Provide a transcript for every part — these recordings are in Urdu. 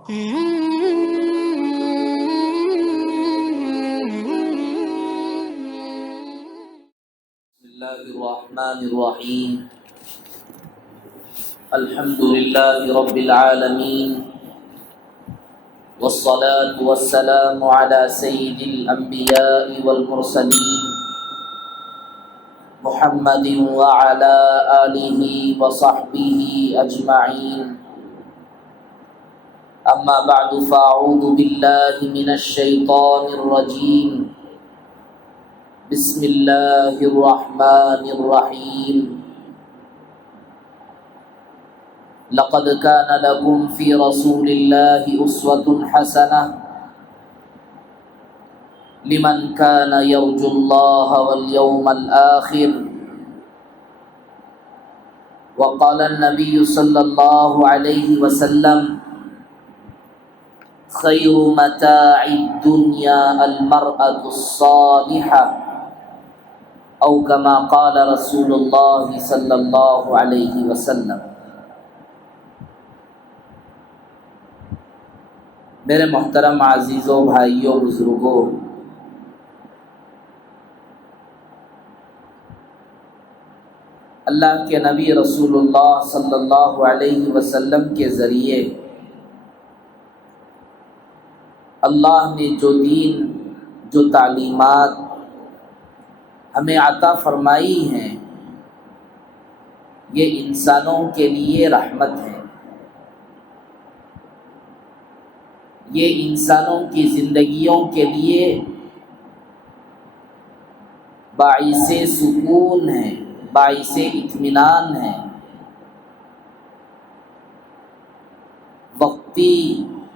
الله الرحمن الرحيم الحمد لله رب العالمين والصلاة والسلام على سيد الأنبياء والمرسلين محمد وعلى آله وصحبه أجمعين أما بعد فأعوذ بالله من الشيطان الرجيم بسم الله الرحمن الرحيم لقد كان لكم في رسول الله أسوة حسنة لمن كان يرجو الله واليوم الآخر وقال النبي صلى الله عليه وسلم خير متاع الدنيا المرأة الصالحة او کما قال رسول اللہ صلی اللہ علیہ وسلم۔ میرے محترم عزیزوں، بھائیوں، بزرگوں، اللہ کے نبی رسول اللہ صلی اللہ علیہ وسلم کے ذریعے اللہ نے جو دین، جو تعلیمات ہمیں عطا فرمائی ہیں، یہ انسانوں کے لیے رحمت ہے، یہ انسانوں کی زندگیوں کے لیے باعث سکون ہے، باعث اطمینان ہے۔ وقتی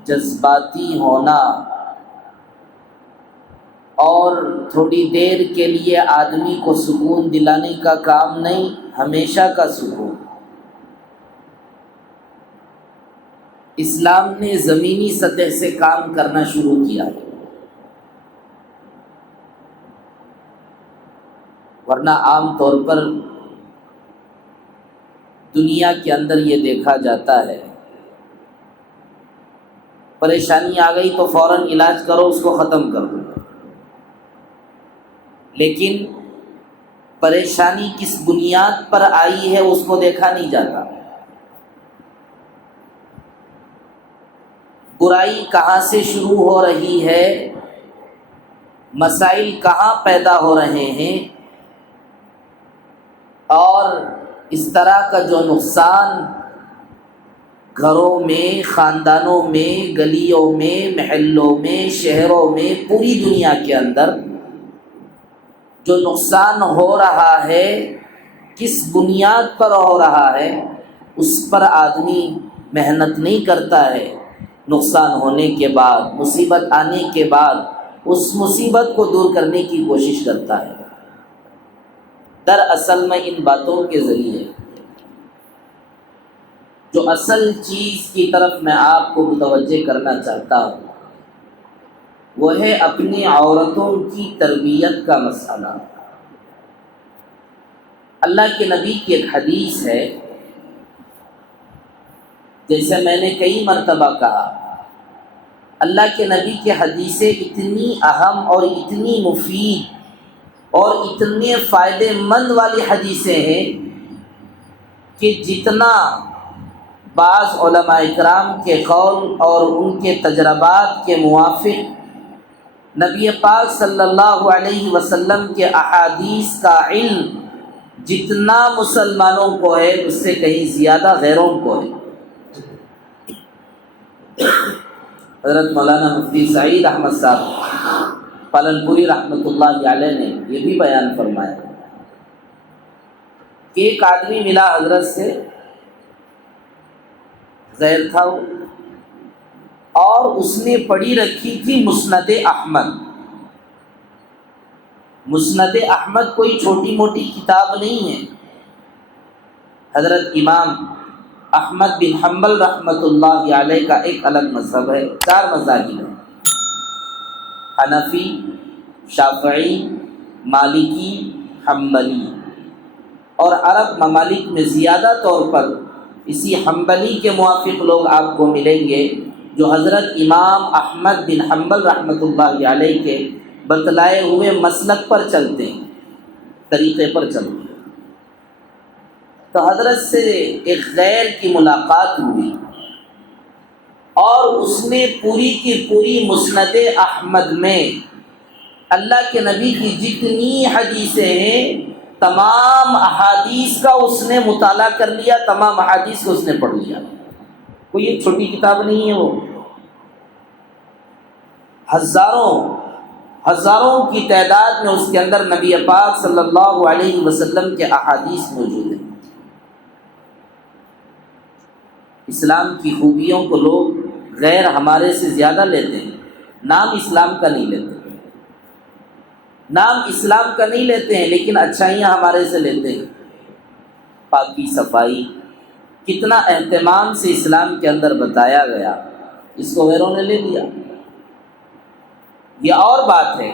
جذباتی ہونا اور تھوڑی دیر کے لیے آدمی کو سکون دلانے کا کام نہیں، ہمیشہ کا سکون۔ اسلام نے زمینی سطح سے کام کرنا شروع کیا ہے، ورنہ عام طور پر دنیا کے اندر یہ دیکھا جاتا ہے، پریشانی آ گئی تو فوراً علاج کرو، اس کو ختم کر دو۔ لیکن پریشانی کس بنیاد پر آئی ہے اس کو دیکھا نہیں جاتا، برائی کہاں سے شروع ہو رہی ہے، مسائل کہاں پیدا ہو رہے ہیں، اور اس طرح کا جو نقصان گھروں میں، خاندانوں میں، گلیوں میں، محلوں میں، شہروں میں، پوری دنیا کے اندر جو نقصان ہو رہا ہے، کس بنیاد پر ہو رہا ہے، اس پر آدمی محنت نہیں کرتا ہے۔ نقصان ہونے کے بعد، مصیبت آنے کے بعد اس مصیبت کو دور کرنے کی کوشش کرتا ہے۔ دراصل میں ان باتوں کے ذریعے جو اصل چیز کی طرف میں آپ کو متوجہ کرنا چاہتا ہوں، وہ ہے اپنی عورتوں کی تربیت کا مسئلہ۔ اللہ کے نبی کی ایک حدیث ہے، جیسے میں نے کئی مرتبہ کہا، اللہ کے نبی کی حدیثیں اتنی اہم اور اتنی مفید اور اتنے فائدے مند والی حدیثیں ہیں کہ جتنا بعض علماء اکرام کے قول اور ان کے تجربات کے موافق نبی پاک صلی اللہ علیہ وسلم کے احادیث کا علم جتنا مسلمانوں کو ہے، اس سے کہیں زیادہ غیروں کو ہے۔ حضرت مولانا مفتی سعید احمد صاحب پالنپوری رحمۃ اللہ علیہ نے یہ بھی بیان فرمایا کہ ایک آدمی ملا حضرت سے، غیر تھا وہ، اور اس نے پڑھی رکھی تھی مسند احمد۔ مسند احمد کوئی چھوٹی موٹی کتاب نہیں ہے، حضرت امام احمد بن حنبل رحمۃ اللہ علیہ کا ایک الگ مذہب ہے، 4 مذاہب ہیں، حنفی، شافعی، مالکی، حنبلی، اور عرب ممالک میں زیادہ طور پر اسی حنبلی کے موافق لوگ آپ کو ملیں گے جو حضرت امام احمد بن حنبل رحمۃ اللہ علیہ کے بتلائے ہوئے مسلک پر چلتے ہیں، طریقے پر چلتے ہیں۔ تو حضرت سے ایک غیر کی ملاقات ہوئی اور اس نے پوری کی پوری مسند احمد میں اللہ کے نبی کی جتنی حدیثیں ہیں تمام احادیث کا اس نے مطالعہ کر لیا، تمام احادیث کو اس نے پڑھ لیا۔ کوئی ایک چھوٹی کتاب نہیں ہے، وہ ہزاروں کی تعداد میں اس کے اندر نبی پاک صلی اللہ علیہ وسلم کے احادیث موجود ہیں۔ اسلام کی خوبیوں کو لوگ غیر ہمارے سے زیادہ لیتے ہیں، نام اسلام کا نہیں لیتے، نام اسلام کا نہیں لیتے ہیں، لیکن اچھائیاں ہمارے سے لیتے ہیں۔ پاکی صفائی کتنا اہتمام سے اسلام کے اندر بتایا گیا، اس کو غیروں نے لے لیا۔ یہ اور بات ہے،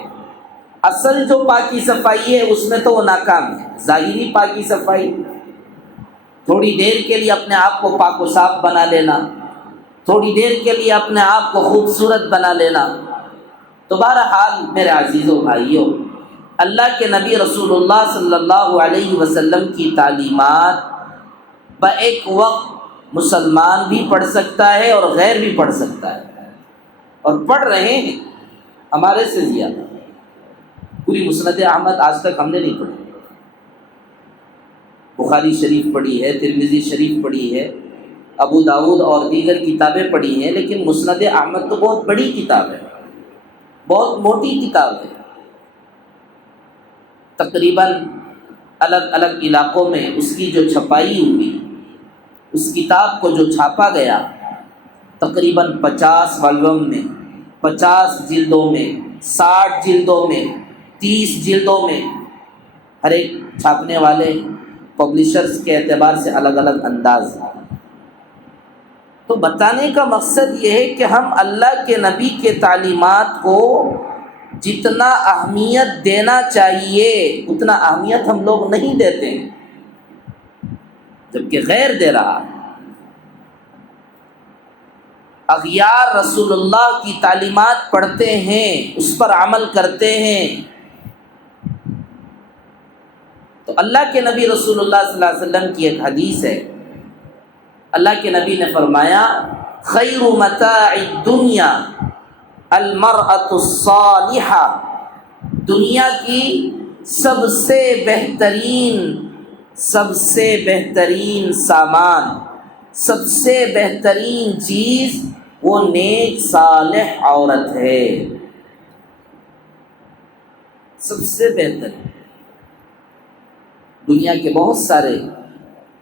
اصل جو پاکی صفائی ہے اس میں تو وہ ناکام ہے۔ ظاہری پاکی صفائی، تھوڑی دیر کے لیے اپنے آپ کو پاک و صاف بنا لینا، تھوڑی دیر کے لیے اپنے آپ کو خوبصورت بنا لینا، تو بہرحال میرے عزیزو بھائیو، اللہ کے نبی رسول اللہ صلی اللہ علیہ وسلم کی تعلیمات بایک وقت مسلمان بھی پڑھ سکتا ہے اور غیر بھی پڑھ سکتا ہے، اور پڑھ رہے ہیں ہمارے سے زیادہ۔ پوری مسند احمد آج تک ہم نے نہیں پڑھی، بخاری شریف پڑھی ہے، ترمذی شریف پڑھی ہے، ابو داؤد اور دیگر کتابیں پڑھی ہیں، لیکن مسند احمد تو بہت بڑی کتاب ہے، بہت موٹی کتاب ہے۔ تقریباً الگ الگ علاقوں میں اس کی جو چھپائی ہوئی، اس کتاب کو جو چھاپا گیا، تقریباً 50 والوم میں، 50 جلدوں میں، 60 جلدوں میں، 30 جلدوں میں، ہر ایک چھاپنے والے پبلشرز کے اعتبار سے الگ الگ انداز ہے۔ تو بتانے کا مقصد یہ ہے کہ ہم اللہ کے نبی کے تعلیمات کو جتنا اہمیت دینا چاہیے اتنا اہمیت ہم لوگ نہیں دیتے ہیں، جبکہ غیر دے رہا ہے۔ اغیار رسول اللہ کی تعلیمات پڑھتے ہیں، اس پر عمل کرتے ہیں، تو اللہ کے نبی رسول اللہ صلی اللہ علیہ وسلم کی ایک حدیث ہے، اللہ کے نبی نے فرمایا خیر متاع الدنیا المرأة الصالحہ، دنیا کی سب سے بہترین سامان، سب سے بہترین چیز وہ نیک صالح عورت ہے، سب سے بہترین۔ دنیا کے بہت سارے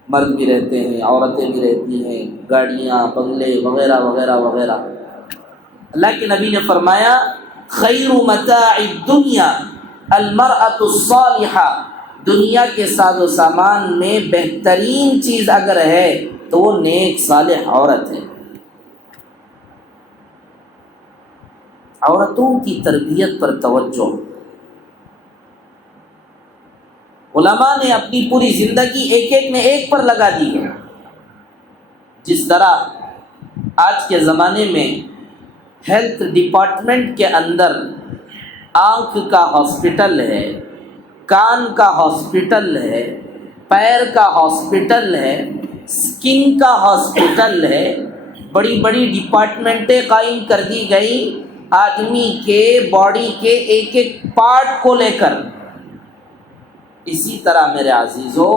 مرد بھی رہتے ہیں، عورتیں بھی رہتی ہیں، گاڑیاں، بنگلے وغیرہ وغیرہ وغیرہ۔ اللہ کے نبی نے فرمایا خیر متاع الدنیا المرأة الصالحہ، دنیا کے ساز و سامان میں بہترین چیز اگر ہے تو وہ نیک صالح عورت ہے۔ عورتوں کی تربیت پر توجہ، علماء نے اپنی پوری زندگی ایک ایک میں ایک پر لگا دی ہے۔ جس طرح آج کے زمانے میں ہیلتھ ڈپارٹمنٹ کے اندر آنکھ کا ہاسپٹل ہے، کان کا ہاسپٹل ہے، پیر کا ہاسپٹل ہے، اسکن کا ہاسپٹل ہے، بڑی بڑی ڈپارٹمنٹیں قائم کر دی گئی آدمی کے باڈی کے ایک ایک پارٹ کو لے کر۔ اسی طرح میرے عزیزو،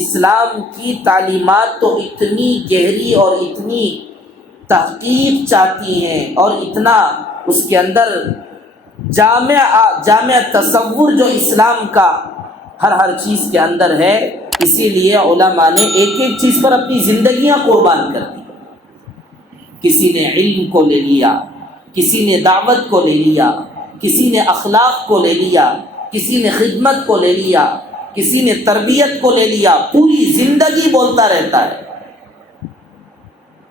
اسلام کی تعلیمات تو اتنی گہری اور اتنی تحقیق چاہتی ہیں اور اتنا اس کے اندر جامع تصور جو اسلام کا ہر چیز کے اندر ہے، اسی لیے علماء نے ایک ایک چیز پر اپنی زندگیاں قربان کر دی۔ کسی نے علم کو لے لیا، کسی نے دعوت کو لے لیا، کسی نے اخلاق کو لے لیا، کسی نے خدمت کو لے لیا، کسی نے تربیت کو لے لیا، پوری زندگی بولتا رہتا ہے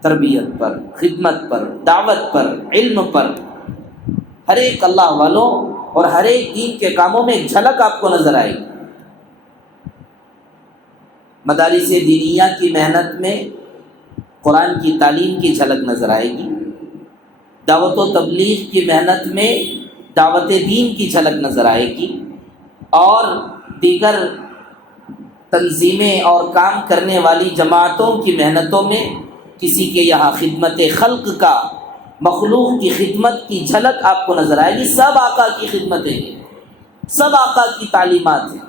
تربیت پر، خدمت پر، دعوت پر، علم پر۔ ہر ایک اللہ والوں اور ہر ایک دین کے کاموں میں ایک جھلک آپ کو نظر آئے گی۔ مدارس دینیہ کی محنت میں قرآن کی تعلیم کی جھلک نظر آئے گی، دعوت و تبلیغ کی محنت میں دعوت دین کی جھلک نظر آئے گی، اور دیگر تنظیمیں اور کام کرنے والی جماعتوں کی محنتوں میں کسی کے یہاں خدمت خلق کا، مخلوق کی خدمت کی جھلک آپ کو نظر آئے گی۔ سب آقا کی خدمتیں ہیں، سب آقا کی تعلیمات ہیں۔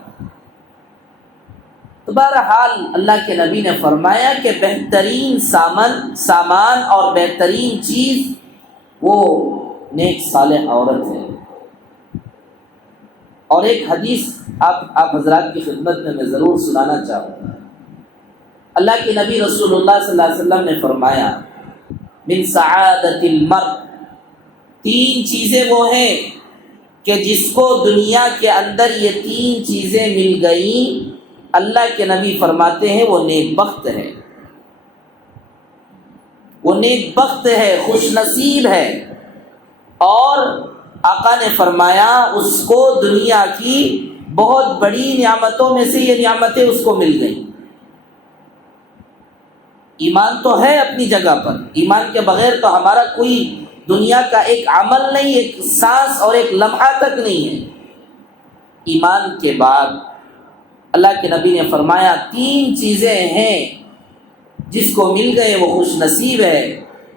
تو بہرحال اللہ کے نبی نے فرمایا کہ بہترین سامان اور بہترین چیز وہ نیک صالح عورت ہے۔ اور ایک حدیث آپ حضرات کی خدمت میں ضرور سنانا چاہوں گا۔ اللہ کے نبی رسول اللہ صلی اللہ علیہ وسلم نے فرمایا من سعادت المرء، 3 چیزیں وہ ہیں کہ جس کو دنیا کے اندر یہ 3 چیزیں مل گئیں، اللہ کے نبی فرماتے ہیں وہ نیک بخت ہے، وہ نیک بخت ہے، خوش نصیب ہے۔ اور آقا نے فرمایا اس کو دنیا کی بہت بڑی نعمتوں میں سے یہ نعمتیں اس کو مل گئیں۔ ایمان تو ہے اپنی جگہ پر، ایمان کے بغیر تو ہمارا کوئی دنیا کا ایک عمل نہیں، ایک سانس اور ایک لمحہ تک نہیں ہے۔ ایمان کے بعد اللہ کے نبی نے فرمایا 3 چیزیں ہیں جس کو مل گئے وہ خوش نصیب ہے۔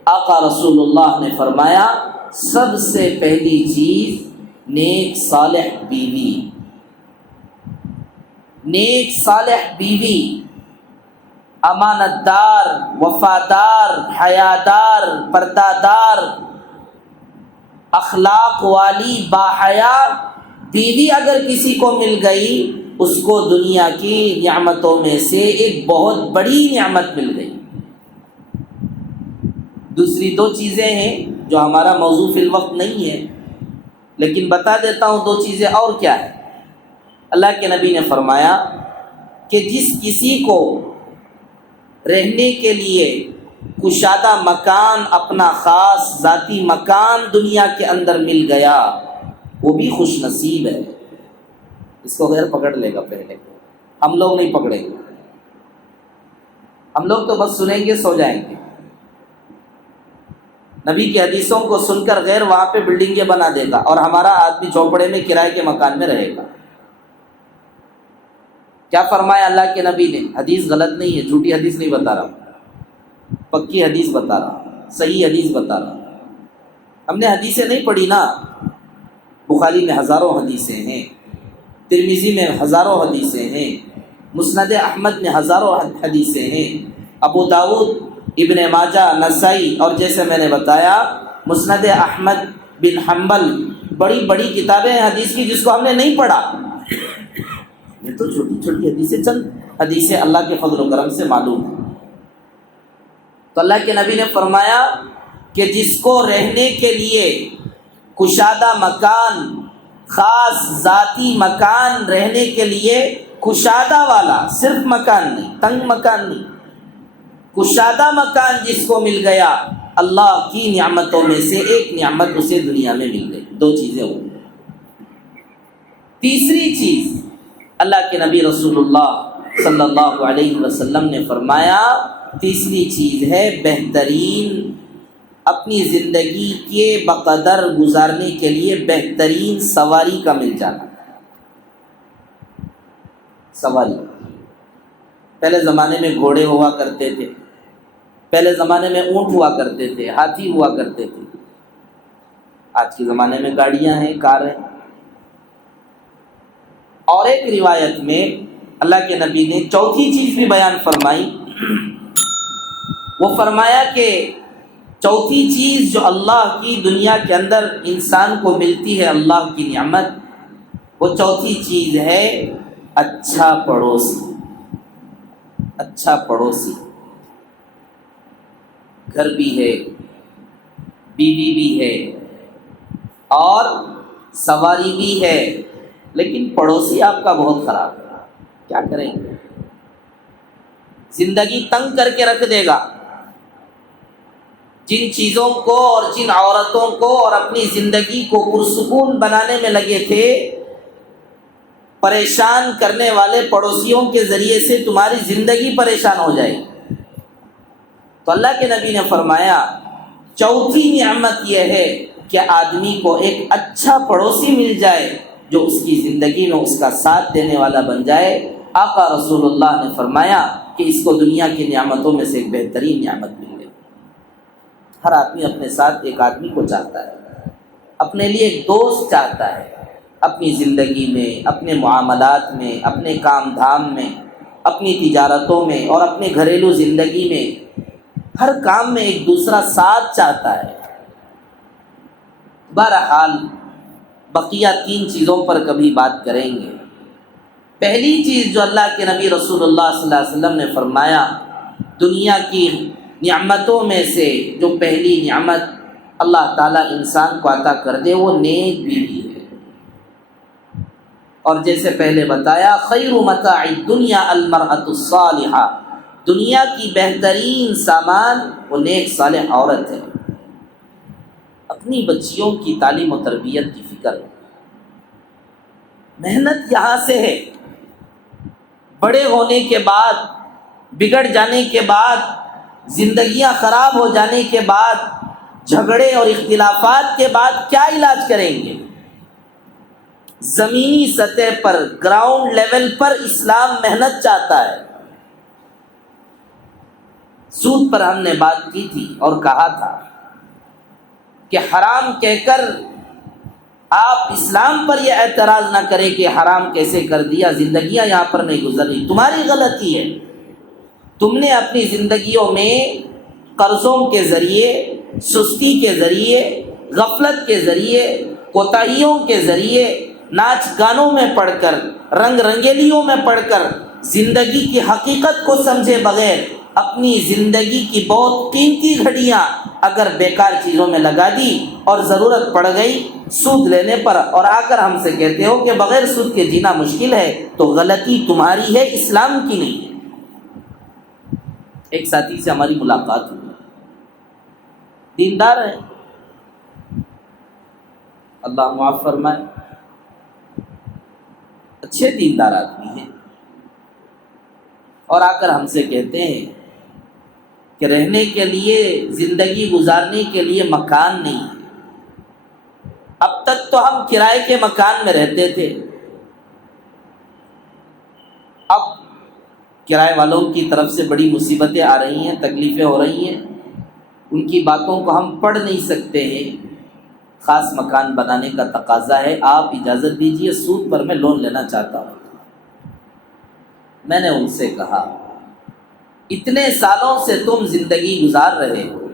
آقا رسول اللہ نے فرمایا سب سے پہلی چیز نیک صالح بیوی، نیک صالح بیوی، امانت دار، وفادار، حیادار، پردہ دار، اخلاق والی، باحیا بیوی اگر کسی کو مل گئی، اس کو دنیا کی نعمتوں میں سے ایک بہت بڑی نعمت مل گئی۔ دوسری 2 چیزیں ہیں جو ہمارا موضوع فی الوقت نہیں ہے، لیکن بتا دیتا ہوں 2 چیزیں اور کیا ہے۔ اللہ کے نبی نے فرمایا کہ جس کسی کو رہنے کے لیے کشادہ مکان، اپنا خاص ذاتی مکان دنیا کے اندر مل گیا، وہ بھی خوش نصیب ہے۔ اس کو غیر پکڑ لے گا، پہلے ہم لوگ نہیں پکڑیں گے، ہم لوگ تو بس سنیں گے، سو جائیں گے۔ نبی کی حدیثوں کو سن کر غیر وہاں پہ بلڈنگیں بنا دے گا، اور ہمارا آدمی جھونپڑے میں کرائے کے مکان میں رہے گا۔ کیا فرمایا اللہ کے نبی نے؟ حدیث غلط نہیں ہے، جھوٹی حدیث نہیں بتا رہا، پکی حدیث بتا رہا، صحیح حدیث بتا رہا۔ ہم نے حدیثیں نہیں پڑھی نا، بخاری میں ہزاروں حدیثیں ہیں، ترمذی میں ہزاروں حدیثیں ہیں، مسند احمد میں ہزاروں حدیثیں ہیں، ابو داؤد، ابن ماجہ، نسائی، اور جیسے میں نے بتایا مسند احمد بن حنبل، بڑی بڑی کتابیں ہیں حدیث کی جس کو ہم نے نہیں پڑھا۔ یہ تو چھوٹی چھوٹی حدیثیں، چند حدیثیں اللہ کے فضل و کرم سے معلوم ہیں۔ تو اللہ کے نبی نے فرمایا کہ جس کو رہنے کے لیے کشادہ مکان، خاص ذاتی مکان، رہنے کے لیے کشادہ والا، صرف مکان نہیں، تنگ مکان نہیں، کشادہ مکان جس کو مل گیا، اللہ کی نعمتوں میں سے ایک نعمت اسے دنیا میں مل گئی۔ 2 چیزیں ہو گئی۔ تیسری چیز اللہ کے نبی رسول اللہ صلی اللہ علیہ وسلم نے فرمایا، تیسری چیز ہے بہترین، اپنی زندگی کے بقدر گزارنے کے لیے بہترین سواری کا مل جانا۔ سواری، پہلے زمانے میں گھوڑے ہوا کرتے تھے، پہلے زمانے میں اونٹ ہوا کرتے تھے، ہاتھی ہوا کرتے تھے، آج کے زمانے میں گاڑیاں ہیں، کار ہیں۔ اور ایک روایت میں اللہ کے نبی نے 4تھی چیز بھی بیان فرمائی، وہ فرمایا کہ 4تھی چیز جو اللہ کی دنیا کے اندر انسان کو ملتی ہے، اللہ کی نعمت، وہ 4تھی چیز ہے اچھا پڑوسی۔ اچھا پڑوسی، گھر بھی ہے، بیوی بھی ہے، اور سواری بھی ہے، لیکن پڑوسی آپ کا بہت خراب ہے، کیا کریں گے؟ زندگی تنگ کر کے رکھ دے گا۔ جن چیزوں کو اور جن عورتوں کو اور اپنی زندگی کو پرسکون بنانے میں لگے تھے، پریشان کرنے والے پڑوسیوں کے ذریعے سے تمہاری زندگی پریشان ہو جائے گی۔ تو اللہ کے نبی نے فرمایا چوتھی نعمت یہ ہے کہ آدمی کو ایک اچھا پڑوسی مل جائے جو اس کی زندگی میں اس کا ساتھ دینے والا بن جائے۔ آقا رسول اللہ نے فرمایا کہ اس کو دنیا کی نعمتوں میں سے ایک بہترین نعمت مل گئی۔ ہر آدمی اپنے ساتھ ایک آدمی کو چاہتا ہے، اپنے لیے ایک دوست چاہتا ہے، اپنی زندگی میں، اپنے معاملات میں، اپنے کام دھام میں، اپنی تجارتوں میں اور اپنے گھریلو زندگی میں، ہر کام میں ایک دوسرا ساتھ چاہتا ہے۔ بہرحال بقیہ 3 چیزوں پر کبھی بات کریں گے۔ پہلی چیز جو اللہ کے نبی رسول اللہ صلی اللہ علیہ وسلم نے فرمایا، دنیا کی نعمتوں میں سے جو پہلی نعمت اللہ تعالیٰ انسان کو عطا کر دے وہ نیک بیوی ہے۔ اور جیسے پہلے بتایا، خیر متاع الدنیا المرأة الصالحہ، دنیا کی بہترین سامان وہ نیک صالح عورت ہے۔ اپنی بچیوں کی تعلیم و تربیت کی فکر، محنت یہاں سے ہے۔ بڑے ہونے کے بعد، بگڑ جانے کے بعد، زندگیاں خراب ہو جانے کے بعد، جھگڑے اور اختلافات کے بعد کیا علاج کریں گے؟ زمینی سطح پر، گراؤنڈ لیول پر اسلام محنت چاہتا ہے۔ سود پر ہم نے بات کی تھی اور کہا تھا کہ حرام کہہ کر آپ اسلام پر یہ اعتراض نہ کریں کہ حرام کیسے کر دیا، زندگیاں یہاں پر نہیں گزری، تمہاری غلطی ہے۔ تم نے اپنی زندگیوں میں قرضوں کے ذریعے، سستی کے ذریعے، غفلت کے ذریعے، کوتاہیوں کے ذریعے، ناچ گانوں میں پڑھ کر، رنگ رنگیلیوں میں پڑھ کر، زندگی کی حقیقت کو سمجھے بغیر اپنی زندگی کی بہت قیمتی گھڑیاں اگر بیکار چیزوں میں لگا دی اور ضرورت پڑ گئی سود لینے پر، اور آ کر ہم سے کہتے ہو کہ بغیر سود کے جینا مشکل ہے، تو غلطی تمہاری ہے، اسلام کی نہیں ہے۔ ایک ساتھی سے ہماری ملاقات ہوئی، دیندار ہے، اللہ معاف فرمائے، اچھے دیندار آدمی ہیں، اور آ کر ہم سے کہتے ہیں کہ رہنے کے لیے، زندگی گزارنے کے لیے مکان نہیں ہے۔ اب تک تو ہم کرائے کے مکان میں رہتے تھے، اب کرائے والوں کی طرف سے بڑی مصیبتیں آ رہی ہیں، تکلیفیں ہو رہی ہیں، ان کی باتوں کو ہم پڑھ نہیں سکتے ہیں، خاص مکان بنانے کا تقاضا ہے، آپ اجازت دیجئے، سود پر میں لون لینا چاہتا ہوں۔ میں نے ان سے کہا، اتنے سالوں سے تم زندگی گزار رہے ہو،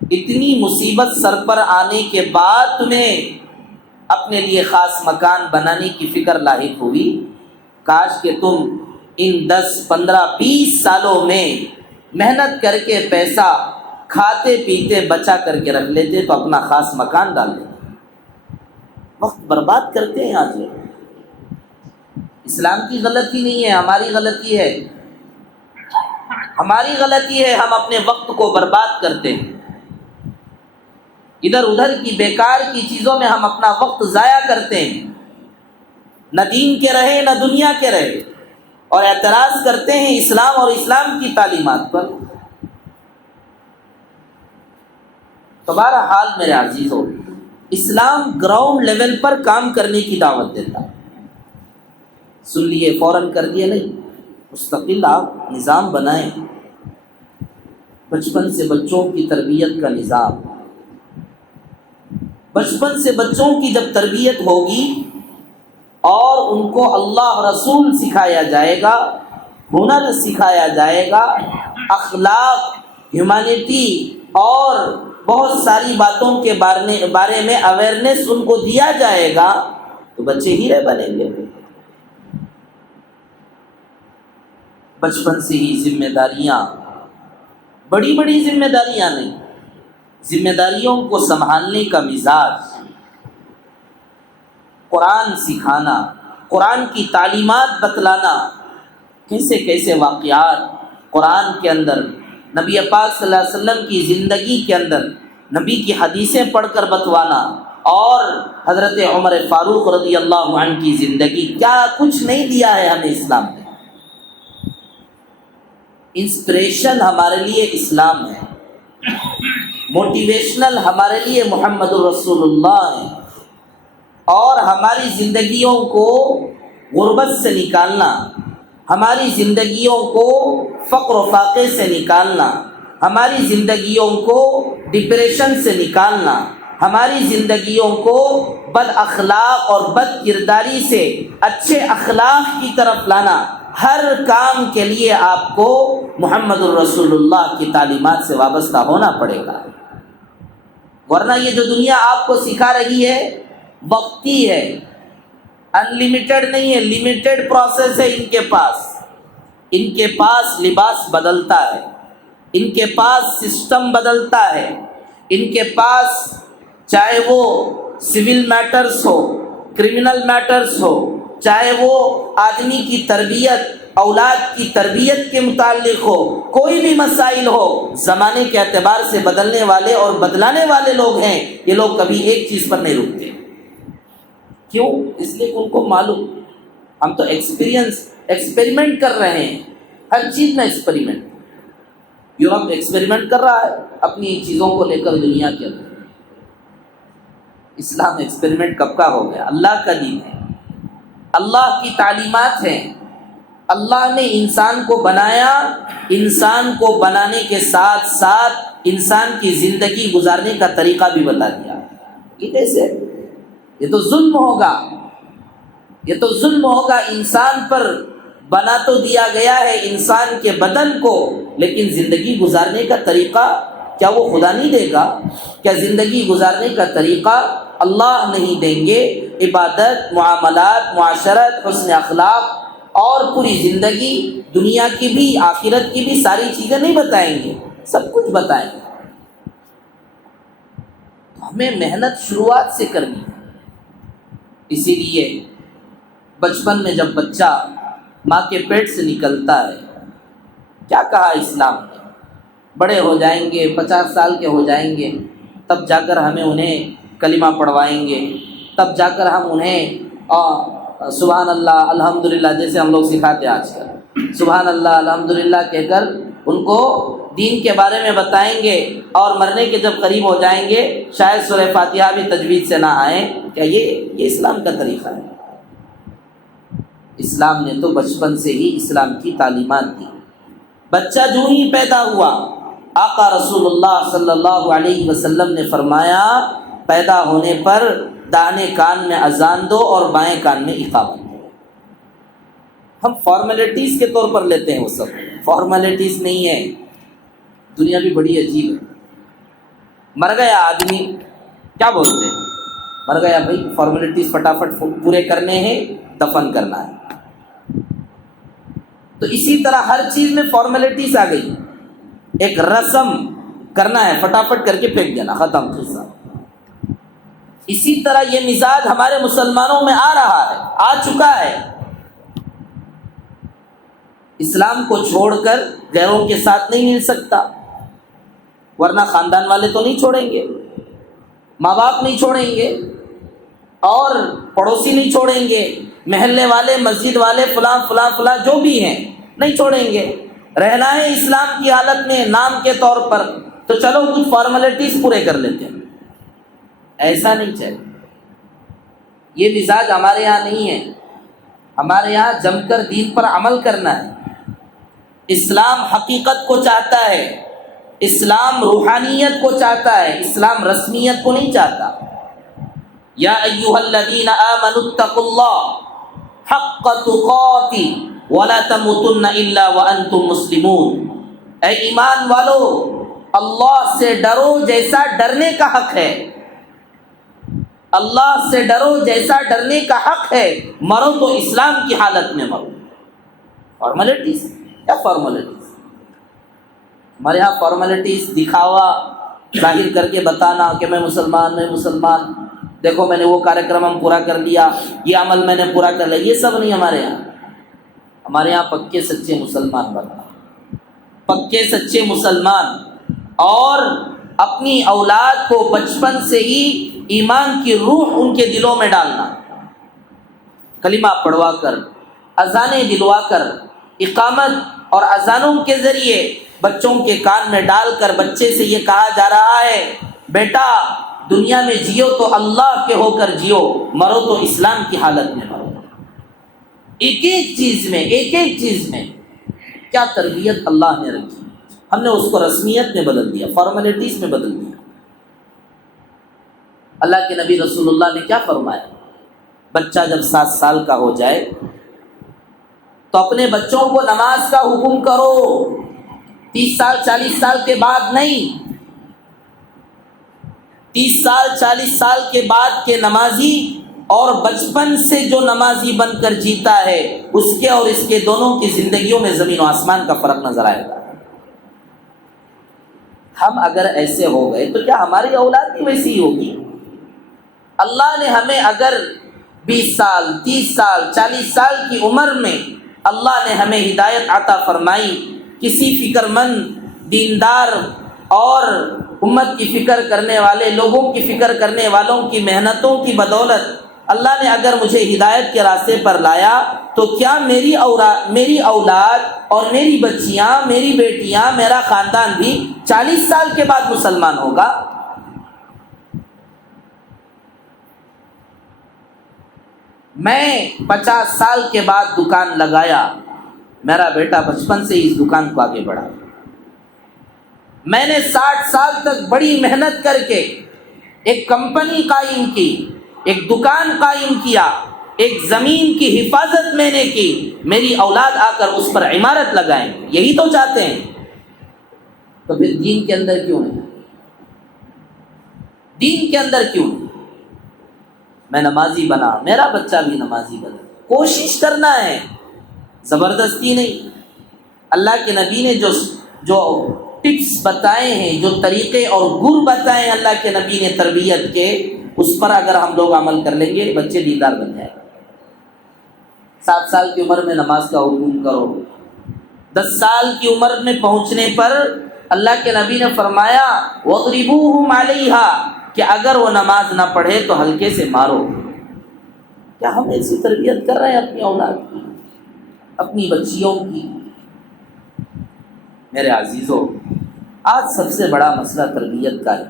اتنی مصیبت سر پر آنے کے بعد تمہیں اپنے لیے خاص مکان بنانے کی فکر لاحق ہوئی، کاش کہ تم ان 10، 15، 20 سالوں میں محنت کر کے پیسہ کھاتے پیتے بچا کر کے رکھ لیتے تو اپنا خاص مکان ڈال لیتے۔ وقت برباد کرتے ہیں آج لوگ۔ اسلام کی غلطی نہیں ہے، ہماری غلطی ہے، ہماری غلطی ہے، ہم اپنے وقت کو برباد کرتے ہیں، ادھر ادھر کی بیکار کی چیزوں میں ہم اپنا وقت ضائع کرتے ہیں، نہ دین کے رہے نہ دنیا کے رہے، اور اعتراض کرتے ہیں اسلام اور اسلام کی تعلیمات پر۔ تو بہرحال میرے عزیزو، اسلام گراؤنڈ لیول پر کام کرنے کی دعوت دیتا ہے۔ سن لیے فوراً کر دیا نہیں، مستقل آپ نظام بنائیں، بچپن سے بچوں کی تربیت کا نظام، بچپن سے بچوں کی جب تربیت ہوگی اور ان کو اللہ رسول سکھایا جائے گا، ہنر سکھایا جائے گا، اخلاق، ہیومینٹی اور بہت ساری باتوں کے بارے میں اویئرنیس ان کو دیا جائے گا، تو بچے ہیرے بنیں گے۔ بچپن سے ہی ذمہ داریاں، بڑی بڑی ذمہ داریاں نہیں، ذمہ داریوں کو سنبھالنے کا مزاج، قرآن سکھانا، قرآن کی تعلیمات بتلانا، کیسے کیسے واقعات قرآن کے اندر، نبی پاک صلی اللہ علیہ وسلم کی زندگی کے اندر نبی کی حدیثیں پڑھ کر بتوانا، اور حضرت عمر فاروق رضی اللہ عنہ کی زندگی، کیا کچھ نہیں دیا ہے ہمیں اسلام نے۔ انسپریشن ہمارے لیے اسلام ہے۔ موٹیویشنل ہمارے لیے محمد الرسول اللہ ہیں، اور ہماری زندگیوں کو غربت سے نکالنا، ہماری زندگیوں کو فقر و فاقے سے نکالنا، ہماری زندگیوں کو ڈپریشن سے نکالنا، ہماری زندگیوں کو بد اخلاق اور بد کرداری سے اچھے اخلاق کی طرف لانا، ہر کام کے لیے آپ کو محمد الرسول اللہ کی تعلیمات سے وابستہ ہونا پڑے گا، ورنہ یہ جو دنیا آپ کو سکھا رہی ہے وقتی ہے، انلمیٹڈ نہیں ہے، لمیٹڈ پروسیس ہے۔ ان کے پاس لباس بدلتا ہے، ان کے پاس سسٹم بدلتا ہے، ان کے پاس چاہے وہ سول میٹرز ہو، کرمنل میٹرز ہو، چاہے وہ آدمی کی تربیت، اولاد کی تربیت کے متعلق ہو، کوئی بھی مسائل ہو، زمانے کے اعتبار سے بدلنے والے اور بدلانے والے لوگ ہیں۔ یہ لوگ کبھی ایک چیز پر نہیں رکتے، کیوں؟ اس لیے کہ ان کو معلوم ہم تو ایکسپیریمنٹ کر رہے ہیں، ہر چیز میں ایکسپیریمنٹ۔ یورپ ایکسپیریمنٹ کر رہا ہے اپنی چیزوں کو لے کر دنیا کے اندر، اسلام ایکسپیریمنٹ کب کا ہو گیا؟ اللہ کا دین ہے، اللہ کی تعلیمات ہیں، اللہ نے انسان کو بنایا، انسان کو بنانے کے ساتھ ساتھ انسان کی زندگی گزارنے کا طریقہ بھی بتا دیا۔ یہ کیسے؟ یہ تو ظلم ہوگا، یہ تو ظلم ہوگا انسان پر۔ بنا تو دیا گیا ہے انسان کے بدن کو، لیکن زندگی گزارنے کا طریقہ کیا وہ خدا نہیں دے گا؟ کیا زندگی گزارنے کا طریقہ اللہ نہیں دیں گے؟ عبادت، معاملات، معاشرت، حسن اخلاق اور پوری زندگی، دنیا کی بھی آخرت کی بھی ساری چیزیں نہیں بتائیں گے؟ سب کچھ بتائیں گے۔ ہمیں محنت شروعات سے کرنی ہے۔ اسی لیے بچپن میں جب بچہ ماں کے پیٹ سے نکلتا ہے، کیا کہا اسلام نے؟ بڑے ہو جائیں گے، 50 سال کے ہو جائیں گے، تب جا کر ہمیں انہیں کلمہ پڑھوائیں گے، تب جا کر ہم انہیں سبحان اللہ الحمدللہ، جیسے ہم لوگ سکھاتے ہیں آج کل، سبحان اللہ الحمدللہ کہہ کر ان کو دین کے بارے میں بتائیں گے، اور مرنے کے جب قریب ہو جائیں گے شاید سورہ فاتحہ بھی تجوید سے نہ آئیں۔ کیا یہ اسلام کا طریقہ ہے؟ اسلام نے تو بچپن سے ہی اسلام کی تعلیمات دی۔ بچہ جو ہی پیدا ہوا، آقا رسول اللہ صلی اللہ علیہ وسلم نے فرمایا، پیدا ہونے پر داہنے کان میں اذان دو اور بائیں کان میں اقامت دو۔ ہم فارمیلٹیز کے طور پر لیتے ہیں، وہ سب فارمیلٹیز نہیں ہے۔ دنیا بھی بڑی عجیب ہے۔ مر گیا آدمی، کیا بولتے ہیں؟ مر گیا بھائی، فارمیلٹیز فٹافٹ پورے کرنے ہیں، دفن کرنا ہے۔ تو اسی طرح ہر چیز میں فارمیلٹیز آ گئی، ایک رسم کرنا ہے، فٹافٹ کر کے پھینک دینا، ختم قصہ۔ اسی طرح یہ مزاج ہمارے مسلمانوں میں آ رہا ہے، آ چکا ہے۔ اسلام کو چھوڑ کر غیروں کے ساتھ نہیں مل سکتا، ورنہ خاندان والے تو نہیں چھوڑیں گے، ماں باپ نہیں چھوڑیں گے، اور پڑوسی نہیں چھوڑیں گے، محلے والے، مسجد والے، فلاں فلاں فلاں جو بھی ہیں نہیں چھوڑیں گے۔ رہنا ہے اسلام کی حالت میں نام کے طور پر، تو چلو کچھ فارمیلٹیز پورے کر لیتے ہیں۔ ایسا نہیں چاہیے، یہ مزاج ہمارے یہاں نہیں ہے۔ ہمارے یہاں جم کر دین پر عمل کرنا ہے۔ اسلام حقیقت کو چاہتا ہے، اسلام روحانیت کو چاہتا ہے، اسلام رسمیت کو نہیں چاہتا۔ یا ایھا الذین آمنوا اتقوا اللہ حق تقاتہ ولا تموتن الا وانتم مسلمون۔ اے ایمان والو، اللہ سے ڈرو جیسا ڈرنے کا حق ہے، اللہ سے ڈرو جیسا ڈرنے کا حق ہے، مرو تو اسلام کی حالت میں مرو۔ فارمیلٹیز کیا فارمیلٹیز؟ ہمارے یہاں فارمیلٹیز دکھاوا ظاہر کر کے بتانا کہ میں مسلمان، دیکھو میں نے وہ کارکرم ہم پورا کر لیا، یہ عمل میں نے پورا کر لیا، یہ سب نہیں ہمارے یہاں۔ ہمارے یہاں پکے سچے مسلمان بننا، پکے سچے مسلمان، اور اپنی اولاد کو بچپن سے ہی ایمان کی روح ان کے دلوں میں ڈالنا، کلمہ پڑھوا کر، اذانیں دلوا کر، اقامت اور اذانوں کے ذریعے بچوں کے کان میں ڈال کر بچے سے یہ کہا جا رہا ہے بیٹا دنیا میں جیو تو اللہ کے ہو کر جیو، مرو تو اسلام کی حالت میں مرو۔ ایک ایک چیز میں کیا تربیت اللہ نے رکھی، ہم نے اس کو رسمیت میں بدل دیا، فارمیلٹیز میں بدل دیا۔ اللہ کے نبی رسول اللہ نے کیا فرمایا؟ بچہ جب 7 سال کا ہو جائے تو اپنے بچوں کو نماز کا حکم کرو، 30 سال 40 سال کے بعد نہیں، 30 سال 40 سال کے بعد کے نمازی اور بچپن سے جو نمازی بن کر جیتا ہے اس کے اور اس کے دونوں کی زندگیوں میں زمین و آسمان کا فرق نظر آئے گا۔ ہم اگر ایسے ہو گئے تو کیا ہماری اولاد بھی ویسی ہی ہوگی؟ اللہ نے ہمیں اگر 20 سال 30 سال 40 سال کی عمر میں اللہ نے ہمیں ہدایت عطا فرمائی، کسی فکر مند دیندار اور امت کی فکر کرنے والے لوگوں کی فکر کرنے والوں کی محنتوں کی بدولت اللہ نے اگر مجھے ہدایت کے راستے پر لایا تو کیا میری اولاد اور میری بچیاں، میری بیٹیاں، میرا خاندان بھی 40 سال کے بعد مسلمان ہوگا؟ میں 50 سال کے بعد دکان لگایا، میرا بیٹا بچپن سے ہی اس دکان کو آگے بڑھا۔ میں نے 60 سال تک بڑی محنت کر کے ایک کمپنی قائم کی، ایک دکان قائم کیا، ایک زمین کی حفاظت میں نے کی، میری اولاد آ کر اس پر عمارت لگائیں، یہی تو چاہتے ہیں۔ تو پھر دین کے اندر کیوں نہیں؟ دین کے اندر کیوں نہیں؟ میں نمازی بنا، میرا بچہ بھی نمازی بنا، کوشش کرنا ہے، زبردستی نہیں۔ اللہ کے نبی نے جو ٹپس بتائے ہیں، جو طریقے اور گر بتائے ہیں اللہ کے نبی نے تربیت کے، اس پر اگر ہم لوگ عمل کر لیں گے بچے دیندار بن جائیں۔ 7 سال کی عمر میں نماز کا حکم کرو، 10 سال کی عمر میں پہنچنے پر اللہ کے نبی نے فرمایا وَاضْرِبُوهُمْ عَلَيْهَا کہ اگر وہ نماز نہ پڑھے تو ہلکے سے مارو۔ کیا ہم ایسی تربیت کر رہے ہیں اپنی اولاد کی، اپنی بچیوں کی؟ میرے عزیزوں، آج سب سے بڑا مسئلہ تربیت کا ہے۔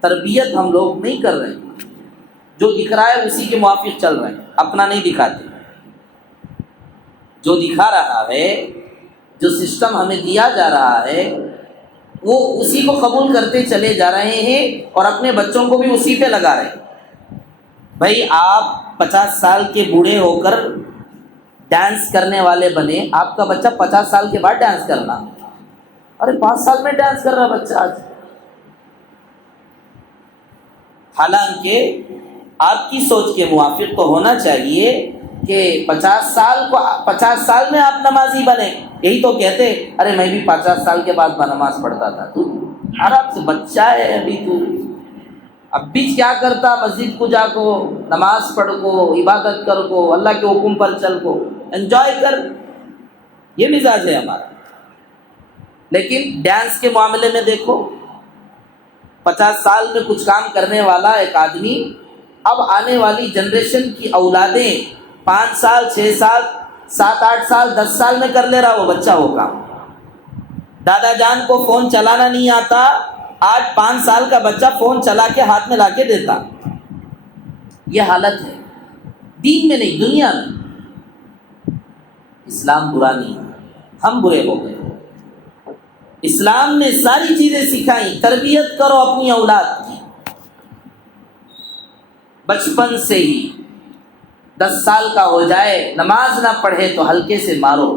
تربیت ہم لوگ نہیں کر رہے ہیں، جو دکھ رہا ہے اسی کے موافق چل رہے ہیں، اپنا نہیں دکھاتے۔ جو دکھا رہا ہے، جو سسٹم ہمیں دیا جا رہا ہے وہ اسی کو قبول کرتے چلے جا رہے ہیں اور اپنے بچوں کو بھی اسی پہ لگا رہے ہیں۔ بھائی آپ 50 سال کے بوڑھے ہو کر ڈانس کرنے والے بنے، آپ کا بچہ 50 سال کے بعد ڈانس کرنا، ارے 5 سال میں ڈانس کر رہا بچہ آج۔ حالانکہ آپ کی سوچ کے موافق تو ہونا چاہیے کہ 50 سال میں آپ نمازی بنے، یہی تو کہتے ارے میں بھی 50 سال کے بعد نماز پڑھتا تھا۔ تو آرام سے بچہ ہے ابھی، تو اب بھی کیا کرتا؟ مسجد کو جا کو، نماز پڑھ کو، عبادت کر کو، اللہ کے حکم پر چل کو، انجوائے کر، یہ مزاج ہے ہمارا۔ لیکن ڈانس کے معاملے میں دیکھو، 50 سال میں کچھ کام کرنے والا ایک آدمی اب آنے والی جنریشن کی اولادیں 5 سال 6 سال 7 8 سال 10 سال میں کر لے رہا وہ بچہ وہ کام۔ دادا جان کو فون چلانا نہیں آتا، آج 5 سال کا بچہ فون چلا کے ہاتھ میں لا کے دیتا۔ یہ حالت ہے، دین میں نہیں دنیا میں۔ اسلام برا نہیں، ہم برے ہو گئے۔ اسلام نے ساری چیزیں سکھائیں، تربیت کرو اپنی اولاد کی بچپن سے ہی۔ 10 سال کا ہو جائے نماز نہ پڑھے تو ہلکے سے مارو۔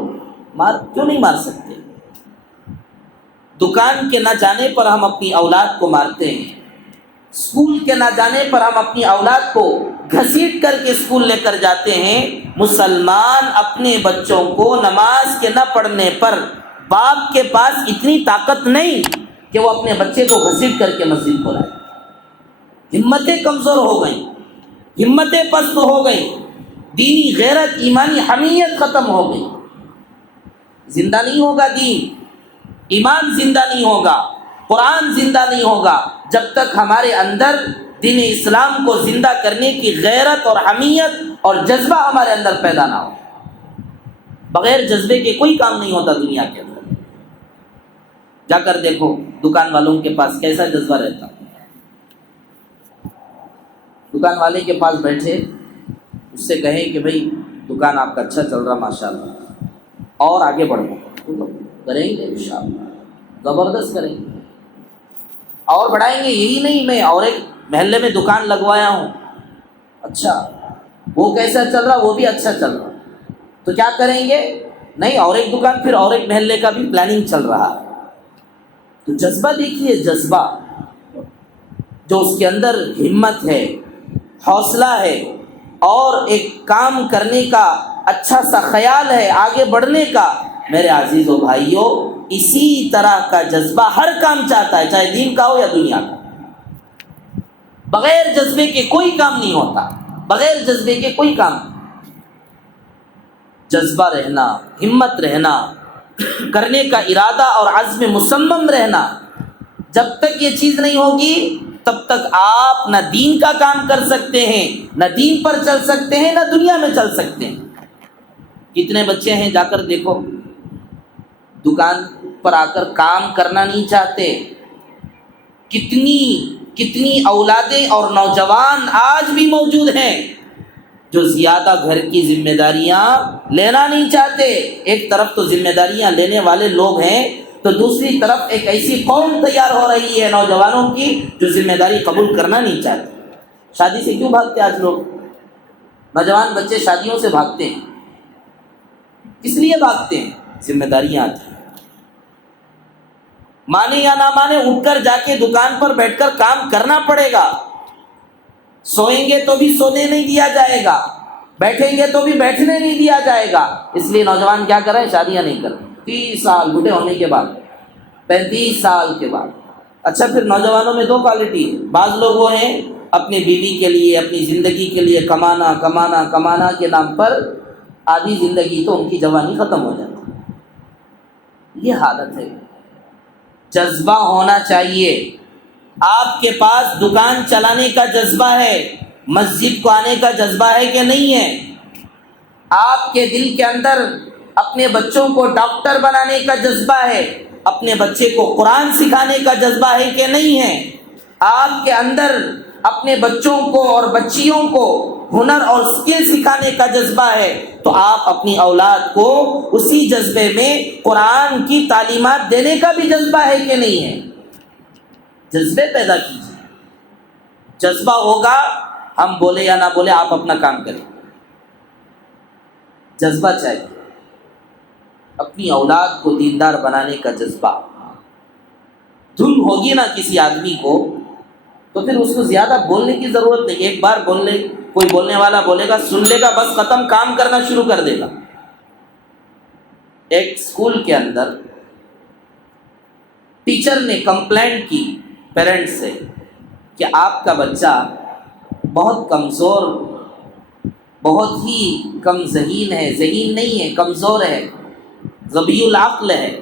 کیوں نہیں مار سکتے؟ دکان کے نہ جانے پر ہم اپنی اولاد کو مارتے ہیں، اسکول کے نہ جانے پر ہم اپنی اولاد کو گھسیٹ کر کے اسکول لے کر جاتے ہیں۔ مسلمان اپنے بچوں کو نماز کے نہ پڑھنے پر باپ کے پاس اتنی طاقت نہیں کہ وہ اپنے بچے کو گھسیٹ کر کے مسجد کو لائے۔ ہمتیں کمزور ہو گئیں، ہمتیں پست ہو گئیں، دینی غیرت ایمانی حمیت ختم ہو گئی۔ زندہ نہیں ہوگا دین، ایمان زندہ نہیں ہوگا، قرآن زندہ نہیں ہوگا جب تک ہمارے اندر دین اسلام کو زندہ کرنے کی غیرت اور حمیت اور جذبہ ہمارے اندر پیدا نہ ہو۔ بغیر جذبے کے کوئی کام نہیں ہوتا دنیا کے اندر۔ جا کر دیکھو دکان والوں کے پاس کیسا جذبہ رہتا۔ دکان والے کے پاس بیٹھے، اس سے کہیں کہ بھائی دکان آپ کا اچھا چل رہا ماشاءاللہ، اور آگے بڑھو، کریں گے انشاءاللہ، زبردست کریں گے اور بڑھائیں گے۔ یہی نہیں، میں اور ایک محلے میں دکان لگوایا ہوں، اچھا وہ کیسا چل رہا، وہ بھی اچھا چل رہا، تو کیا کریں گے؟ نہیں، اور ایک دکان، پھر اور ایک محلے کا بھی پلاننگ چل رہا ہے۔ تو جذبہ دیکھیے، جذبہ جو اس کے اندر ہمت ہے، حوصلہ ہے، اور ایک کام کرنے کا اچھا سا خیال ہے، آگے بڑھنے کا۔ میرے عزیزو بھائیو، اسی طرح کا جذبہ ہر کام چاہتا ہے، چاہے دین کا ہو یا دنیا کا۔ بغیر جذبے کے کوئی کام نہیں ہوتا، بغیر جذبے کے کوئی کام نہیں۔ جذبہ رہنا، ہمت رہنا، کرنے کا ارادہ اور عزم مصمم رہنا، جب تک یہ چیز نہیں ہوگی تب تک آپ نہ دین کا کام کر سکتے ہیں، نہ دین پر چل سکتے ہیں، نہ دنیا میں چل سکتے ہیں۔ کتنے بچے ہیں، جا کر دیکھو، دکان پر آ کر کام کرنا نہیں چاہتے۔ کتنی اولادیں اور نوجوان آج بھی موجود ہیں جو زیادہ گھر کی ذمہ داریاں لینا نہیں چاہتے۔ ایک طرف تو ذمہ داریاں لینے والے لوگ ہیں، تو دوسری طرف ایک ایسی قوم تیار ہو رہی ہے نوجوانوں کی جو ذمہ داری قبول کرنا نہیں چاہتے۔ شادی سے کیوں بھاگتے آج لوگ؟ نوجوان بچے شادیوں سے بھاگتے ہیں، کس لیے بھاگتے ہیں؟ ذمہ داریاں آتی ہیں۔ مانے یا نہ مانے، اٹھ کر جا کے دکان پر بیٹھ کر کام کرنا پڑے گا۔ سوئیں گے تو بھی سونے نہیں دیا جائے گا، بیٹھیں گے تو بھی بیٹھنے نہیں دیا جائے گا۔ اس لیے نوجوان کیا کریں؟ شادیاں نہیں کریں 30 سال بوڑھے ہونے کے بعد، 35 سال کے بعد۔ اچھا، پھر نوجوانوں میں 2 کوالٹی ہے۔ بعض لوگ وہ ہیں اپنی بیوی کے لیے، اپنی زندگی کے لیے کمانا کمانا کمانا کے نام پر آدھی زندگی تو ان کی جوانی ختم ہو جاتی ہے۔ یہ حالت ہے۔ جذبہ ہونا چاہیے۔ آپ کے پاس دکان چلانے کا جذبہ ہے، مسجد کو آنے کا جذبہ ہے کہ نہیں ہے؟ آپ کے دل کے اندر اپنے بچوں کو ڈاکٹر بنانے کا جذبہ ہے، اپنے بچے کو قرآن سکھانے کا جذبہ ہے کہ نہیں ہے؟ آپ کے اندر اپنے بچوں کو اور بچیوں کو ہنر اور اسکل سکھانے کا جذبہ ہے، تو آپ اپنی اولاد کو اسی جذبے میں قرآن کی تعلیمات دینے کا بھی جذبہ ہے کہ نہیں ہے؟ جذبے پیدا کیجیے۔ جذبہ ہوگا، ہم بولے یا نہ بولے، آپ اپنا کام کریں۔ جذبہ چاہیے، اپنی اولاد کو دیندار بنانے کا جذبہ۔ دھن ہوگی نا کسی آدمی کو، تو پھر اس کو زیادہ بولنے کی ضرورت نہیں۔ ایک بار بول لے، کوئی بولنے والا بولے گا، سن لے گا، بس ختم، کام کرنا شروع کر دے گا۔ ایک اسکول کے اندر ٹیچر نے کمپلینٹ کی پیرنٹس سے کہ آپ کا بچہ بہت کمزور، بہت ہی کم ذہین ہے، ذہین نہیں ہے، کمزور ہے، ضبی العقل ہے،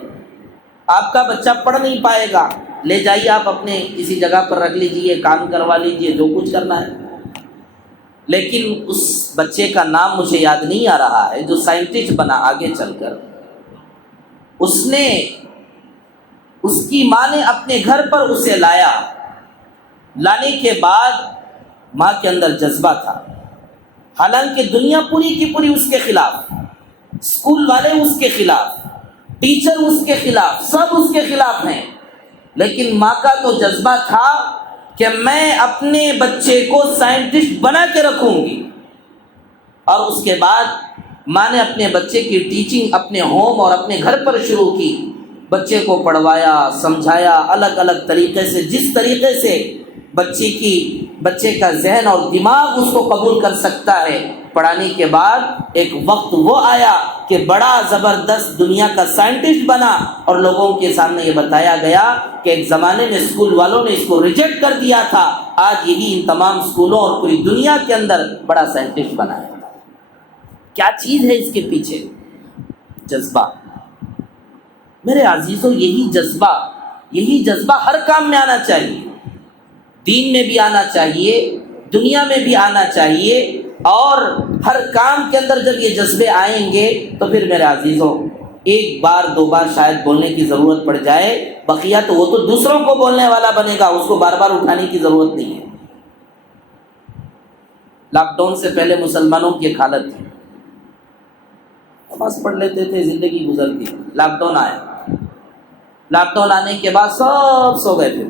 آپ کا بچہ پڑھ نہیں پائے گا، لے جائیے آپ اپنے کسی جگہ پر رکھ لیجئے، کام کروا لیجئے، جو کچھ کرنا ہے۔ لیکن اس بچے کا نام مجھے یاد نہیں آ رہا ہے، جو سائنٹسٹ بنا آگے چل کر، اس کی ماں نے اپنے گھر پر اسے لایا۔ لانے کے بعد ماں کے اندر جذبہ تھا، حالانکہ دنیا پوری کی پوری اس کے خلاف، اسکول والے اس کے خلاف، ٹیچر اس کے خلاف، سب اس کے خلاف ہیں، لیکن ماں کا تو جذبہ تھا کہ میں اپنے بچے کو سائنٹسٹ بنا کے رکھوں گی۔ اور اس کے بعد ماں نے اپنے بچے کی ٹیچنگ اپنے ہوم اور اپنے گھر پر شروع کی، بچے کو پڑھوایا، سمجھایا، الگ الگ طریقے سے، جس طریقے سے بچے کا ذہن اور دماغ اس کو قبول کر سکتا ہے۔ پڑھانے کے بعد ایک وقت وہ آیا کہ بڑا زبردست دنیا کا سائنٹسٹ بنا، اور لوگوں کے سامنے یہ بتایا گیا کہ ایک زمانے میں اسکول والوں نے اس کو ریجیکٹ کر دیا تھا، آج یہی ان تمام اسکولوں اور پوری دنیا کے اندر بڑا سائنٹسٹ بنا ہے۔ کیا چیز ہے اس کے پیچھے؟ جذبہ۔ میرے عزیزو، یہی جذبہ ہر کام میں آنا چاہیے، دین میں بھی آنا چاہیے، دنیا میں بھی آنا چاہیے۔ اور ہر کام کے اندر جب یہ جذبے آئیں گے تو پھر میرے عزیزوں ایک بار دو بار شاید بولنے کی ضرورت پڑ جائے، بقیہ تو وہ تو دوسروں کو بولنے والا بنے گا، اس کو بار بار اٹھانے کی ضرورت نہیں ہے۔ لاک ڈاؤن سے پہلے مسلمانوں کی ایک حالت تھی، نماز پڑھ لیتے تھے، زندگی گزرتی، لاک ڈاؤن آیا، لاک ڈاؤن آنے کے بعد سب سو گئے، پھر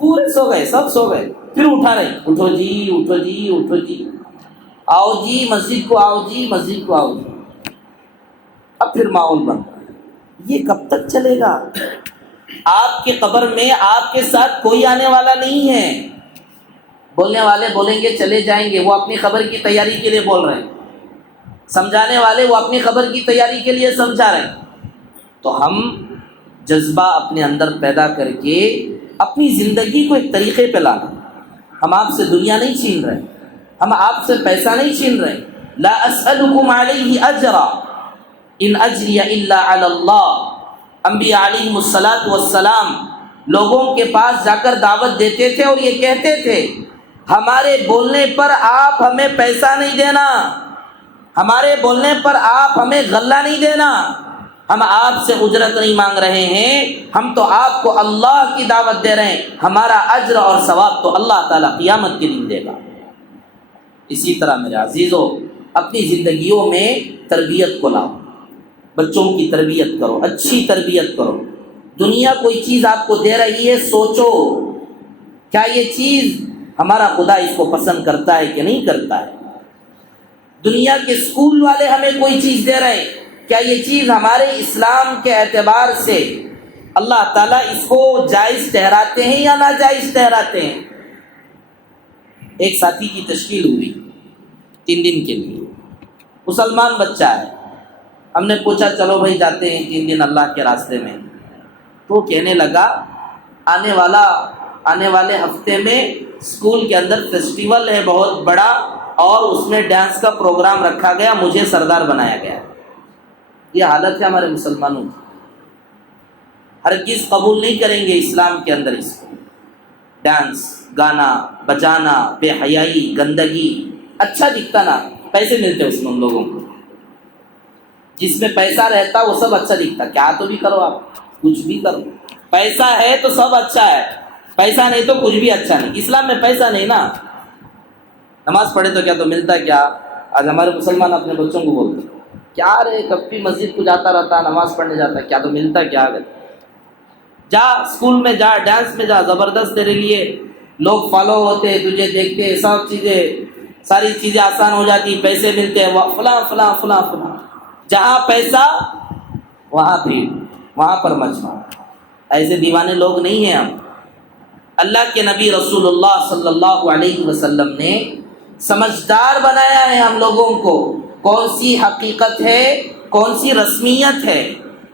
پورے سو گئے، سب سو گئے، پھر اٹھا رہے، اٹھو جی اٹھو جی اٹھو جی، آؤ جی مسجد کو، آؤ جی مسجد کو، آؤ جی۔ اب پھر ماحول بن رہا ہے، یہ کب تک چلے گا؟ آپ کی قبر میں آپ کے ساتھ کوئی آنے والا نہیں ہے، بولنے والے بولیں گے چلے جائیں گے، وہ اپنی قبر کی تیاری کے لیے بول رہے ہیں، سمجھانے والے وہ اپنی قبر کی تیاری کے لیے سمجھا رہے ہیں۔ تو ہم جذبہ اپنے اندر پیدا کر کے اپنی زندگی کو ایک طریقے پہ لانا۔ ہم آپ سے دنیا نہیں چھین رہے، ہم آپ سے پیسہ نہیں چھین رہے۔ لا اسألکم علیہ اجرا ان اجری الا علی اللہ۔ انبیاء علیہم السلام لوگوں کے پاس جا کر دعوت دیتے تھے اور یہ کہتے تھے ہمارے بولنے پر آپ ہمیں پیسہ نہیں دینا، ہمارے بولنے پر آپ ہمیں غلہ نہیں دینا، ہم آپ سے اجرت نہیں مانگ رہے ہیں، ہم تو آپ کو اللہ کی دعوت دے رہے ہیں، ہمارا اجر اور ثواب تو اللہ تعالیٰ قیامت کے دن دے گا۔ اسی طرح میرے عزیزو اپنی زندگیوں میں تربیت کو لاؤ، بچوں کی تربیت کرو، اچھی تربیت کرو۔ دنیا کوئی چیز آپ کو دے رہی ہے، سوچو کیا یہ چیز ہمارا خدا اس کو پسند کرتا ہے کہ نہیں کرتا ہے؟ دنیا کے اسکول والے ہمیں کوئی چیز دے رہے ہیں، کیا یہ چیز ہمارے اسلام کے اعتبار سے اللہ تعالیٰ اس کو جائز ٹھہراتے ہیں یا ناجائز ٹھہراتے ہیں؟ ایک ساتھی کی تشکیل ہوئی 3 دن کے لیے، مسلمان بچہ ہے، ہم نے پوچھا چلو بھائی جاتے ہیں 3 دن اللہ کے راستے میں، تو کہنے لگا آنے والے ہفتے میں اسکول کے اندر فیسٹیول ہے بہت بڑا، اور اس میں ڈانس کا پروگرام رکھا گیا، مجھے سردار بنایا گیا۔ یہ حالت ہے ہمارے مسلمانوں کی، ہرگز قبول نہیں کریں گے اسلام کے اندر اس کو۔ ڈانس، گانا، بجانا، بے حیائی، گندگی، اچھا دکھتا نا، پیسے ملتے اس میں ان لوگوں کو، جس میں پیسہ رہتا وہ سب اچھا دکھتا، کیا تو بھی کرو آپ، کچھ بھی کرو، پیسہ ہے تو سب اچھا ہے، پیسہ نہیں تو کچھ بھی اچھا نہیں۔ اسلام میں پیسہ نہیں نا، نماز پڑھے تو کیا تو ملتا کیا؟ آج ہمارے مسلمان اپنے بچوں کو بولتے کیا رے کب بھی مسجد کو جاتا رہتا، نماز پڑھنے جاتا، کیا تو ملتا کیا؟ جا اسکول میں جا، ڈانس میں جا، زبردست تیرے لیے لوگ فالو ہوتے، تجھے دیکھتے، سب چیزیں، ساری چیزیں آسان ہو جاتی، پیسے ملتے ہیں، فلاں فلاں فلاں فلاں، جہاں پیسہ وہاں بھیڑ، وہاں پر مجمع۔ ایسے دیوانے لوگ نہیں ہیں ہم۔ اللہ کے نبی رسول اللہ صلی اللہ علیہ وسلم نے سمجھدار بنایا ہے ہم لوگوں کو، کون سی حقیقت ہے، کون سی رسمیت ہے،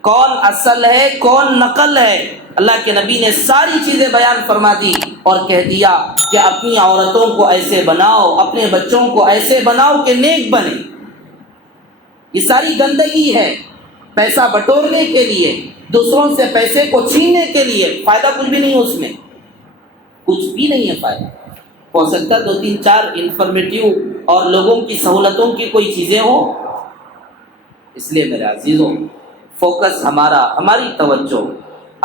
کون اصل ہے، کون نقل ہے۔ اللہ کے نبی نے ساری چیزیں بیان فرما دی اور کہہ دیا کہ اپنی عورتوں کو ایسے بناؤ، اپنے بچوں کو ایسے بناؤ کہ نیک بنے۔ یہ ساری گندگی ہے، پیسہ بٹورنے کے لیے، دوسروں سے پیسے کو چھیننے کے لیے، فائدہ کچھ بھی نہیں ہے اس میں، کچھ بھی نہیں ہے فائدہ۔ ہو سکتا 2-3-4 انفارمیٹیو اور لوگوں کی سہولتوں کی کوئی چیزیں ہوں۔ اس لیے میرے عزیزوں فوکس ہماری توجہ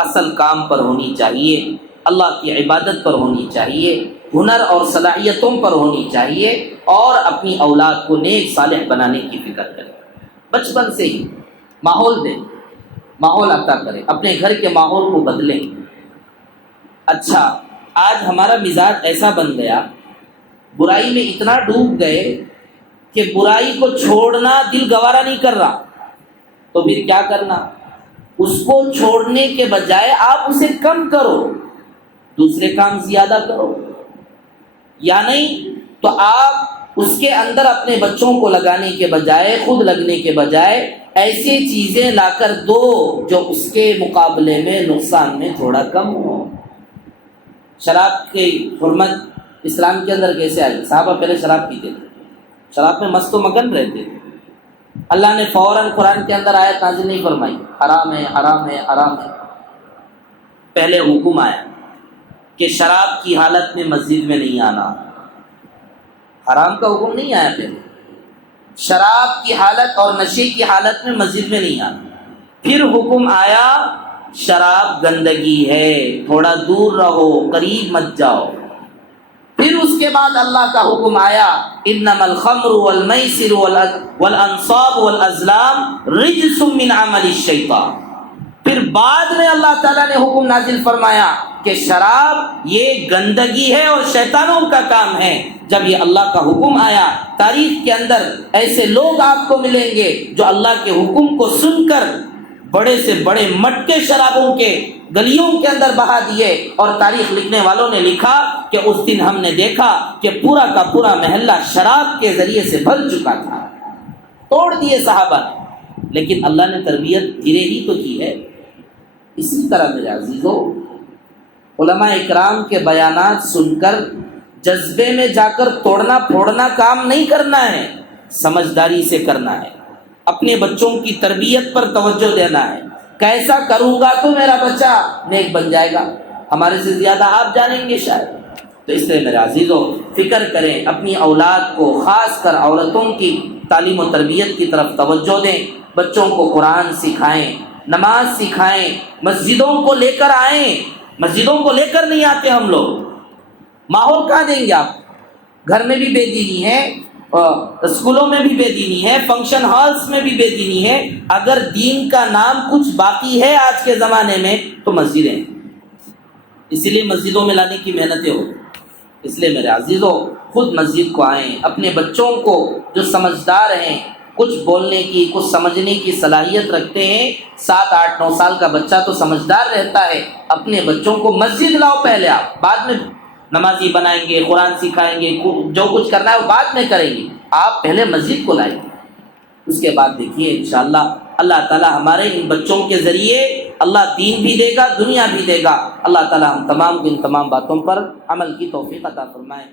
اصل کام پر ہونی چاہیے، اللہ کی عبادت پر ہونی چاہیے، ہنر اور صلاحیتوں پر ہونی چاہیے، اور اپنی اولاد کو نیک صالح بنانے کی فکر کریں۔ بچپن سے ہی ماحول دیں، ماحول عطا کریں، اپنے گھر کے ماحول کو بدلیں۔ اچھا آج ہمارا مزاج ایسا بن گیا، برائی میں اتنا ڈوب گئے کہ برائی کو چھوڑنا دل گوارا نہیں کر رہا، تو پھر کیا کرنا؟ اس کو چھوڑنے کے بجائے آپ اسے کم کرو، دوسرے کام زیادہ کرو، یا نہیں تو آپ اس کے اندر اپنے بچوں کو لگانے کے بجائے، خود لگنے کے بجائے ایسی چیزیں لا کر دو جو اس کے مقابلے میں نقصان میں تھوڑا کم ہو۔ شراب کی حرمت اسلام کے اندر کیسے آئی؟ صحابہ پہلے شراب پیتے تھے، شراب میں مست و مگن رہتے تھے، اللہ نے فوراً قرآن کے اندر آیت نازل نہیں فرمائی حرام ہے حرام ہے حرام ہے، پہلے حکم آیا کہ شراب کی حالت میں مسجد میں نہیں آنا، حرام کا حکم نہیں آیا پہلے، شراب کی حالت اور نشے کی حالت میں مسجد میں نہیں آنا۔ پھر حکم آیا شراب گندگی ہے، تھوڑا دور رہو، قریب مت جاؤ۔ پھر اس کے بعد اللہ کا حکم آیا انما الخمر والمیسر والانصاب والازلام رجس من عمل الشیطان۔ پھر بعد میں اللہ تعالیٰ نے حکم نازل فرمایا کہ شراب یہ گندگی ہے اور شیطانوں کا کام ہے۔ جب یہ اللہ کا حکم آیا، تاریخ کے اندر ایسے لوگ آپ کو ملیں گے جو اللہ کے حکم کو سن کر بڑے سے بڑے مٹکے شرابوں کے گلیوں کے اندر بہا دیے، اور تاریخ لکھنے والوں نے لکھا کہ اس دن ہم نے دیکھا کہ پورا کا پورا محلہ شراب کے ذریعے سے بھر چکا تھا، توڑ دیے صحابہ نے۔ لیکن اللہ نے تربیت دھیرے ہی تو کی ہے۔ اسی طرح میرے عزیزو، علماء اکرام کے بیانات سن کر جذبے میں جا کر توڑنا پھوڑنا کام نہیں کرنا ہے، سمجھداری سے کرنا ہے۔ اپنے بچوں کی تربیت پر توجہ دینا ہے، کیسا کروں گا تو میرا بچہ نیک بن جائے گا، ہمارے سے زیادہ آپ جانیں گے شاید۔ تو اس لیے میرے عزیزو فکر کریں، اپنی اولاد کو خاص کر عورتوں کی تعلیم و تربیت کی طرف توجہ دیں، بچوں کو قرآن سکھائیں، نماز سکھائیں، مسجدوں کو لے کر آئیں۔ مسجدوں کو لے کر نہیں آتے ہم لوگ، ماحول کہاں دیں گے آپ؟ گھر میں بھی بے دینی ہے، اسکولوں میں بھی بے دینی ہے، فنکشن ہالز میں بھی بے دینی ہے۔ اگر دین کا نام کچھ باقی ہے آج کے زمانے میں تو مسجدیں ہیں، اسی لیے مسجدوں میں لانے کی محنتیں ہو۔ اس لیے میرے عزیزوں خود مسجد کو آئیں، اپنے بچوں کو جو سمجھدار ہیں، کچھ بولنے کی کچھ سمجھنے کی صلاحیت رکھتے ہیں، 7 8 9 سال کا بچہ تو سمجھدار رہتا ہے، اپنے بچوں کو مسجد لاؤ پہلے، آپ بعد میں نمازی بنائیں گے، قرآن سکھائیں گے، جو کچھ کرنا ہے وہ بعد میں کریں گے، آپ پہلے مسجد کو لائیں گے۔ اس کے بعد دیکھیے انشاءاللہ اللہ تعالیٰ ہمارے ان بچوں کے ذریعے اللہ دین بھی دے گا، دنیا بھی دے گا۔ اللہ تعالیٰ ہم تمام ان تمام باتوں پر عمل کی توفیق عطا فرمائے۔